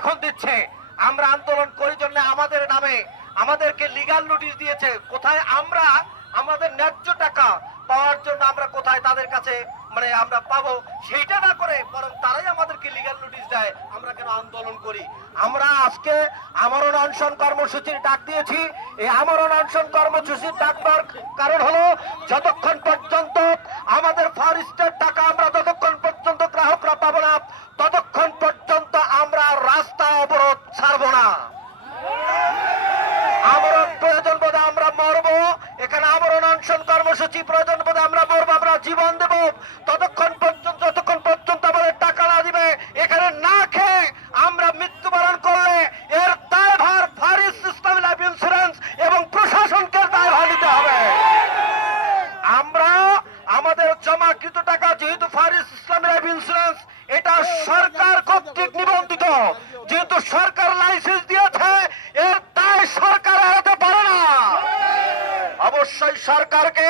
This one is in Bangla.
এখন দিচ্ছে। আমরা আন্দোলন করি জন্য আমাদের নামে আমাদেরকে লিগ্যাল নোটিশ দিয়েছে। কোথায় আমরা আমাদের ন্যায্য টাকা পাওয়ার জন্য আমরা কোথায় তাদের কাছে মানে আমরা পাবো সেইটা না করে বরং তারাই আমাদেরকে লিগ্যাল নোটিশ দেয়। আমরা কেন আন্দোলন করি? আমরা আজকে আমরণ অনশন কর্মসূচির ডাক দিয়েছি। এই আমরণ অনশন কর্মসূচির ডাক দেওয়ার কারণ হলো যতক্ষণ পর্যন্ত আমাদের ফরেস্টের টাকা আমরা যতক্ষণ পর্যন্ত গ্রাহকরা পাবো না ততক্ষণ পর্যন্ত আমরা রাস্তা অবরোধ ছাড়বো না। আমরণ প্রয়োজন বোধে আমরা মরবো, এখানে আমরণ অনশন কর্মসূচি প্রয়োজন বোধে আমরা মরবো, আমরা জীবন দেব ততক্ষণ পর্যন্ত যতক্ষণ পর্যন্ত আমাদের টাকা না দিবে। এখানে না খেয়ে আমরা মৃত্যুবরণ করলে এর দায়ভার ফরেস্ট ইসলামী লাইফ ইন্স্যুরেন্স এবং প্রশাসনকে দায়ভার নিতে হবে। আমরা আমাদের জমাকৃত টাকা যেহেতু ফরেস্ট ইসলামী লাইফ ইন্স্যুরেন্স এটা সরকার কর্তৃক নিবন্ধিত, যেহেতু সরকার লাইসেন্স দিয়েছে এর দায় সরকার এড়াতে পারে না। অবশ্যই সরকারকে